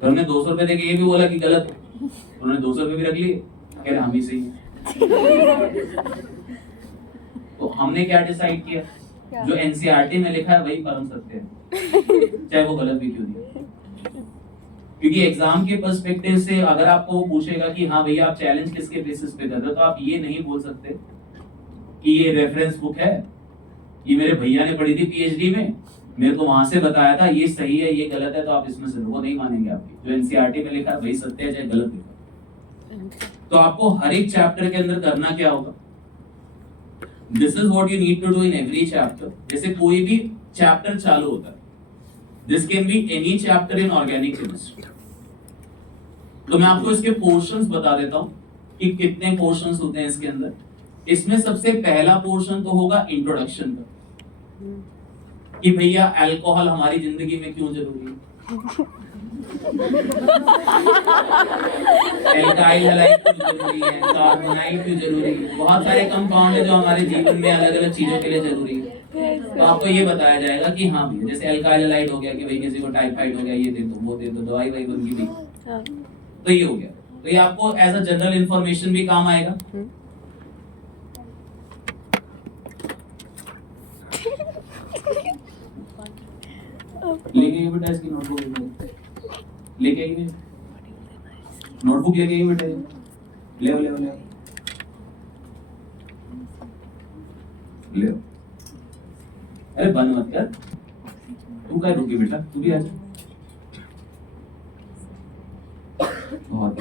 तो हमने 200 रुपए देके ये भी बोला कि गलत है, उन्होंने 200 रुपए भी रख लिए, कह रहे हम ही सही है। तो हमने क्या डिसाइड किया, जो एनसीईआरटी में लिखा है वही परम सत्य है, चाहे वो गलत भी क्यों नहीं। क्योंकि एग्जाम के पर्सपेक्टिव से अगर आपको वो पूछेगा कि हाँ भैया आप चैलेंज किसके बेसिस पे कर रहे हो, तो आप ये नहीं बोल सकते कि ये रेफरेंस बुक है, ये मेरे भैया ने पढ़ी थी पीएचडी में, मेरे को वहां से बताया था ये सही है ये गलत है तो आप इसमें से वो नहीं मानेंगे आपकी। जो एनसीईआरटी में लिखा है वही सत्य है चाहे गलत लिखा। तो आपको हर एक चैप्टर के अंदर करना क्या होगा, this is what you need to do in every chapter. जैसे कोई भी चैप्टर चालू होता है, this can be any chapter in organic chemistry, तो मैं आपको इसके पोर्शंस बता देता हूं कि कितने पोर्शंस होते हैं इसके अंदर। इसमें सबसे पहला पोर्शन तो होगा इंट्रोडक्शन का, कि भैया अल्कोहल हमारी जिंदगी में क्यों जरूरी है, एल्काइल हैलाइड क्यों जरूरी है, कार्बोनाइल क्यों जरूरी है, बहुत सारे कंपाउंड है जो हमारे जीवन में अलग अलग चीजों के लिए जरूरी है। तो आपको ये बताया जाएगा कि हाँ भैया जैसे एल्काइल हैलाइड हो गया कि भाई किसी को टाइफाइड हो गया ये दे दो वो दे दो, दवाई वही बन गई, तो ये हो गया। तो ये आपको एज अ जनरल इंफॉर्मेशन भी काम आएगा। लेके आइए बेटा इसकी नोटबुक लेके आइए, नोटबुक लेके आइए बेटा, ले ले ले ले। अरे बंद मत कर, तू क्या रुकी बेटा, तू भी आ जा। बहुत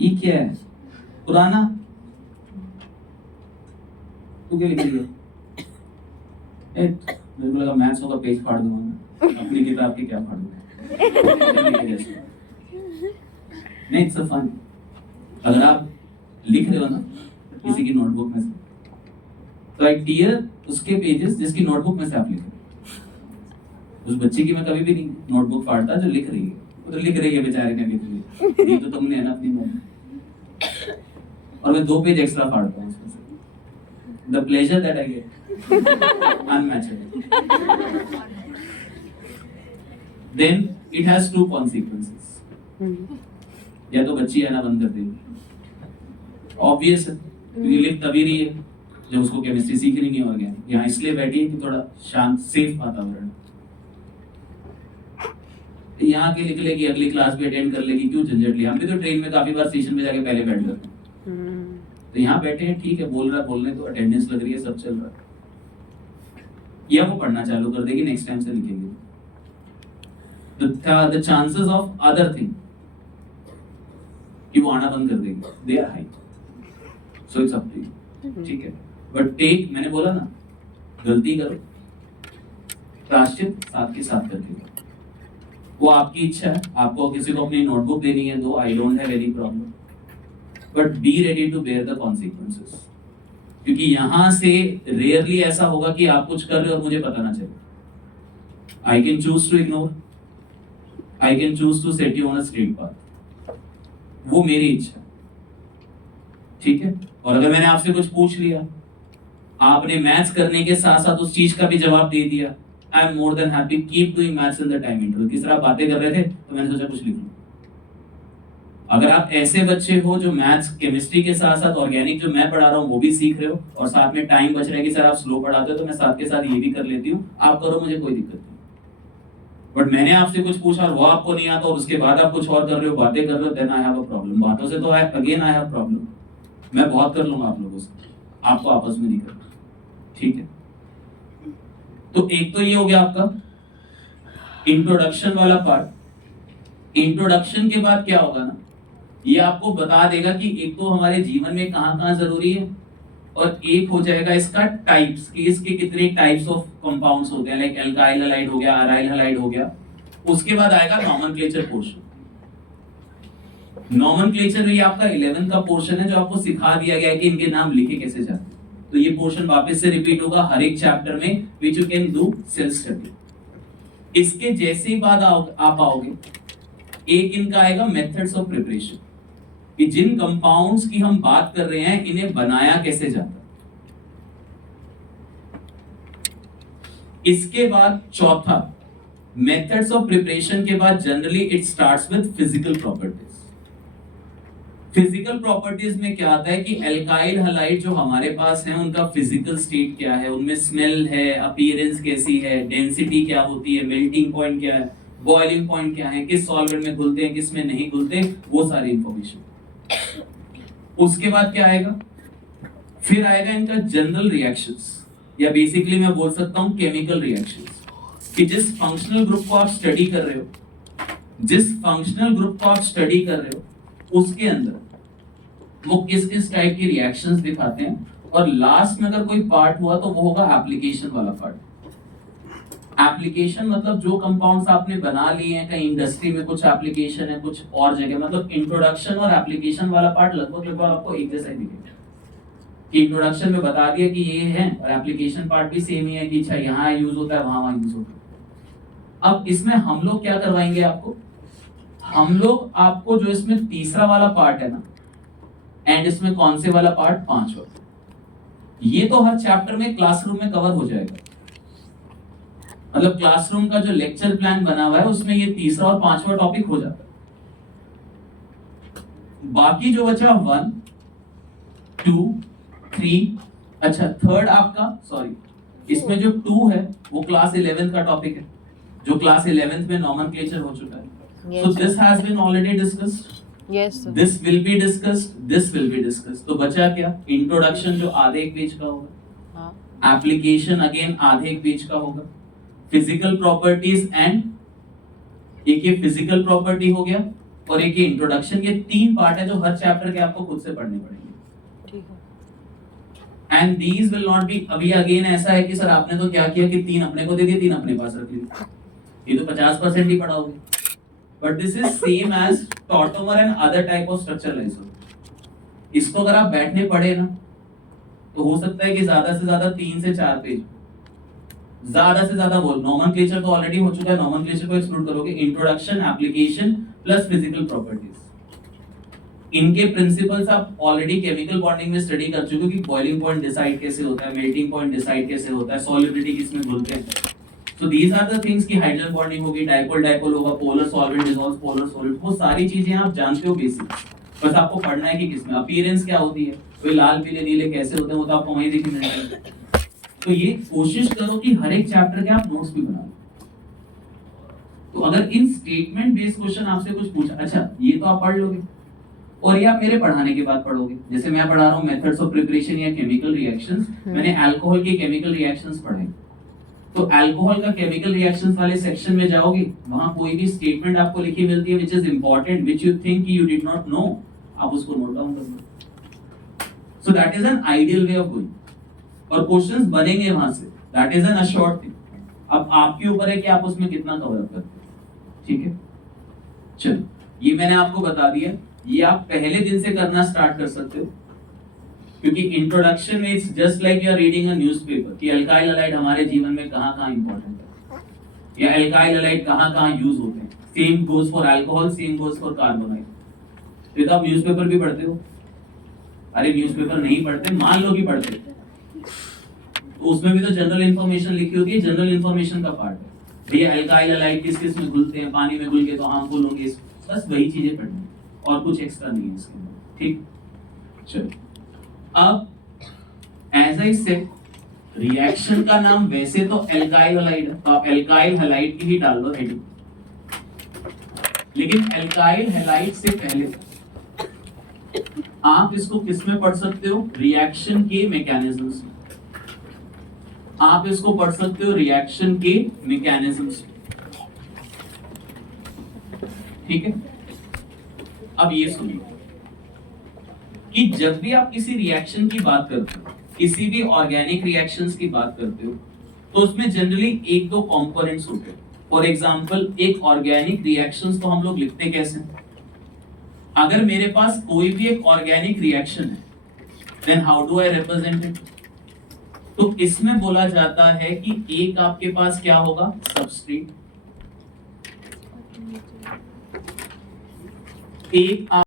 ये क्या है पुराना, तू क्या लिख रही है? मेरे को लगा मैथ्स होगा पेज फाड़ दूंगा मैं, अपनी किताब की क्या फाड़ दूंगा। नहीं इट्स अ फन, अगर आप लिख रहे हो ना किसी की नोटबुक में से, तो आई टीयर उसके पेजेस जिसकी नोटबुक में से आप लिख रहे हो। उस बच्चे की मैं कभी भी नहीं नोटबुक फाड़ता जो लिख रही है, वो तो लिख रही है बेचारे क्या लिख रही है, ये तो तुमने है ना अपनी नोटबुक, और मैं 2 पेज एक्स्ट्रा फाड़ता हूँ उसमें से। The pleasure that I get unmatchable. Then it has 2 consequences. या तो बच्ची आना बंद कर देगी, ऑब्वियस है, क्योंकि लिख तभी रही है जब उसको केमिस्ट्री सीखनी नहीं ऑर्गेनिक, यहाँ इसलिए बैठी है कि थोड़ा शांत सेफ वातावरण, यहाँ के लिख लेगी अगली क्लास भी अटेंड कर लेगी, क्यों झंझट लिया। हम भी तो ट्रेन में काफी बार स्टेशन में जाके पहले बैठ जाते हैं, तो यहाँ बैठे हैं ठीक है, बोल रहा बोलने तो अटेंडेंस लग रही है, सब चल रहा है, या वो पढ़ना चालू कर देगी, नेक्स्ट टाइम से लिखेगी। The chances of other thing कि वो आना बंद कर देगी, they are high, so it's up to you, ठीक है। But take, मैंने बोला ना गलती करो प्रायश्चित साथ के साथ करके करो, वो आपकी इच्छा है, आपको किसी को अपनी नोटबुक देनी है दो, I don't have any problem, but be ready to bear the consequences, क्योंकि यहां से रेयरली ऐसा होगा कि आप कुछ कर रहे हो और मुझे पता ना चले। I can choose to ignore, I can choose to set you on a straight path, वो मेरी इच्छा, ठीक है। और अगर मैंने आपसे कुछ पूछ लिया, आपने मैथ्स करने के साथ साथ उस चीज का भी जवाब दे दिया, I am more than happy, keep doing maths in the time interval. किस तरह बातें कर रहे थे तो मैंने सोचा कुछ लिख लूं। अगर आप ऐसे बच्चे हो जो मैथ्स केमिस्ट्री के साथ साथ ऑर्गेनिक जो मैं पढ़ा रहा हूँ वो भी सीख रहे हो, और साथ में टाइम बच रहा है कि सर आप स्लो पढ़ाते हो तो मैं साथ के साथ ये भी कर लेती हूँ, आप करो, मुझे कोई दिक्कत नहीं। बट मैंने आपसे कुछ पूछा और वो आपको नहीं आता और उसके बाद आप कुछ और कर रहे हो, बातें कर रहे हो, then I have a problem. बातों से तो अगेन आई हैव प्रॉब्लम, मैं बहुत कर लूंगा आप लोगों से, आपको आपस में नहीं करना, ठीक है। तो एक तो ये हो गया आपका इंट्रोडक्शन वाला पार्ट। इंट्रोडक्शन के बाद क्या होगा ना, ये आपको बता देगा कि एक तो हमारे जीवन में कहाँ जरूरी है, और एक हो जाएगा इसका टाइप्स, कि इसके कितने टाइप्स ऑफ कंपाउंड्स होते हैं, लाइक एल्काइल हैलाइड हो गया, अराइल हैलाइड हो गया। उसके बाद आएगा नॉमेनक्लेचर पोर्शन। नॉमेनक्लेचर ये आपका 11 का पोर्शन है जो आपको सिखा दिया गया है कि इनके नाम लिखे कैसे जाते हैं। तो ये पोर्शन वापस से रिपीट होगा हर एक चैप्टर में, which you can do self study. इसके जैसे ही बाद आप आओगे, एक इनका आएगा मेथड्स ऑफ प्रिपरेशन, कि जिन कंपाउंड्स की हम बात कर रहे हैं इन्हें बनाया कैसे जाता है। इसके बाद चौथा मेथड्स ऑफ प्रिपरेशन के बाद generally it starts with physical properties. Physical properties में क्या आता है कि एल्काइल हैलाइड जो हमारे पास है उनका फिजिकल स्टेट क्या है, उनमें स्मेल है, अपीयरेंस कैसी है, डेंसिटी क्या होती है, मेल्टिंग पॉइंट क्या है, बॉइलिंग पॉइंट क्या है, किस सॉल्वेंट में घुलते हैं किस में नहीं घुलते, वो सारी इंफॉर्मेशन। उसके बाद क्या आएगा, फिर आएगा इनका जनरल रिएक्शंस, या बेसिकली मैं बोल सकता हूं केमिकल रिएक्शंस, कि जिस फंक्शनल ग्रुप को आप स्टडी कर रहे हो, जिस फंक्शनल ग्रुप को आप स्टडी कर रहे हो उसके अंदर वो किस किस टाइप की रिएक्शंस दिखाते हैं, और लास्ट में अगर कोई पार्ट हुआ तो वो होगा एप्लीकेशन वाला पार्ट। एप्लीकेशन मतलब जो कंपाउंड्स आपने बना लिए हैं, कहीं इंडस्ट्री में कुछ एप्लीकेशन है, कुछ और जगह, मतलब इंट्रोडक्शन और एप्लीकेशन वाला पार्ट लगभग आपको एक जैसा ही दिखेगा। कि इंट्रोडक्शन में बता दिया कि ये है, और एप्लीकेशन पार्ट भी सेम ही है कि अच्छा यहाँ यूज होता है वहां यूज होता है। अब इसमें हम लोग क्या करवाएंगे आपको, हम लोग आपको जो इसमें तीसरा वाला पार्ट है ना, एंड इसमें कौन से वाला पार्ट, पांचवा, ये तो हर चैप्टर में क्लासरूम में कवर हो जाएगा। मतलब क्लासरूम का जो लेक्चर प्लान बना हुआ है उसमें ये तीसरा और पांचवा टॉपिक हो जाता है। बाकी जो बचा 1, 2, 3, अच्छा थर्ड आपका, सॉरी इसमें जो 2 है वो क्लास 11th का टॉपिक है, जो क्लास 11th में नॉमेनक्लेचर हो चुका है। So this has been already discussed. Yes sir. This will be discussed. This will be discussed. तो बचा क्या, इंट्रोडक्शन जो आधे एक पेज का होगा, एप्लीकेशन अगेन आधे एक पेज का होगा, फिजिकल प्रॉपर्टीज एंड एक ये फिजिकल प्रॉपर्टी हो गया, और एक ये इंट्रोडक्शन। ये 3 पार्ट है जो हर चैप्टर के आपको खुद से पढ़ने पड़ेंगे। ठीक है। And these will not be, अभी अगेन ऐसा है कि सर आपने तो क्या किया कि 3 अपने को दे दिए, 3 अपने पास रख लिए, ये तो 50% ही पढ़ाओगे। But this is same as tautomer and other type of structure लाइजर। इसको अगर आप बैठने पढ़े ना तो हो सकता है कि ज्यादा से ज्यादा 3 से 4 पेज, ज्यादा से ज्यादा बोल, नॉमेनक्लेचर तो ऑलरेडी हो चुका है, नॉमेनक्लेचर को एक्सक्लूड करोगे, introduction, application plus physical properties, इनके प्रिंसिपल्स आप ऑलरेडी केमिकल बॉन्डिंग में स्टडी कर चुके हो कि बॉइलिंग पॉइंट डिसाइड कैसे होता है, मेल्टिंग पॉइंट डिसाइड कैसे होता है, सॉल्युबिलिटी किसमें घुलते हैं। So these are the things कि हाइड्रोजन बॉन्डिंग होगी, डाइपोल डाइपोल होगा, polar solvent dissolves polar solvent, वो सारी चीजें आप जानते हो बेसिक। बस आपको पढ़ना है कि किसमें अपीयरेंस क्या होती है, कोई लाल पीले नीले कैसे होते हैं, वो तो आपको वहीं देखने मिल जाएगा। तो ये कोशिश करो कि हर एक चैप्टर के आप नोट्स भी बना लो। तो अगर इन स्टेटमेंट बेस्ड क्वेश्चन आपसे कुछ पूछा, अच्छा ये तो आप पढ़ लोगे, और ये आप मेरे पढ़ाने के बाद पढ़ोगे। जैसे मैं पढ़ा रहा हूँ मेथड्स ऑफ प्रिपरेशन या केमिकल रिएक्शंस, मैंने अल्कोहल के केमिकल रिएक्शंस पढ़े, तो अल्कोहल का केमिकल रिएक्शंस वाले सेक्शन में जाओगे, वहां कोई भी स्टेटमेंट आपको लिखी मिलती है which is important, which you think you did not know, आप उसको नोट डाउन कर लो। So that is an ideal way of going, और क्वेश्चंस बनेंगे वहां से, that is an assured thing. अब आपके ऊपर है कि आप उसमें कितना कवर अप करते हो। ठीक है, चलो ये मैंने आपको बता दिया, ये आप पहले दिन से करना स्टार्ट कर सकते हो, क्योंकि इंट्रोडक्शन में it's just like you are reading a newspaper कि अल्काइल हैलाइड हमारे जीवन में कहां-कहां इंपॉर्टेंट है, या अल्काइल हैलाइड कहां-कहां यूज होते हैं। Same goes for alcohol, same goes for carbonyl. तो आप न्यूज़पेपर भी पढ़ते हो, अरे न्यूज़पेपर नहीं पढ़ते, मान लो कि पढ़ते, तो उसमें भी तो जनरल इंफॉर्मेशन लिखी होती है, जनरल इंफॉर्मेशन का पार्ट है। ये अल्काइल हैलाइड किस किस में घुलते हैं, पानी में घुल के तो हार्मफुल होंगे, बस वही चीजें पढ़नी और कुछ एक्स्ट्रा नहीं है इसके अंदर। ठीक, चलो अब एज आई सेड, रिएक्शन का नाम वैसे तो एल्काइल हैलाइड है, तो आप एल्काइल हैलाइड की ही डाल दो हेडिंग, लेकिन एल्काइल हैलाइड से पहले आप इसको किस में पढ़ सकते हो, रिएक्शन के मैकेनिज्म्स में। आप इसको पढ़ सकते हो रिएक्शन के मैकेनिज्म्स में। ठीक है, अब ये सुनिए कि जब भी आप किसी रिएक्शन की बात करते हो, किसी भी ऑर्गेनिक रिएक्शंस की बात करते हो, तो उसमें जनरली 1-2 कंपोनेंट्स होते हैं। फॉर एग्जांपल, एक ऑर्गेनिक रिएक्शंस को हम लोग लिखते कैसे, अगर मेरे पास कोई भी एक ऑर्गेनिक रिएक्शन है, then how do I represent it. तो इसमें बोला जाता है कि एक आपके पास क्या होगा, सबस्ट्रेट, एक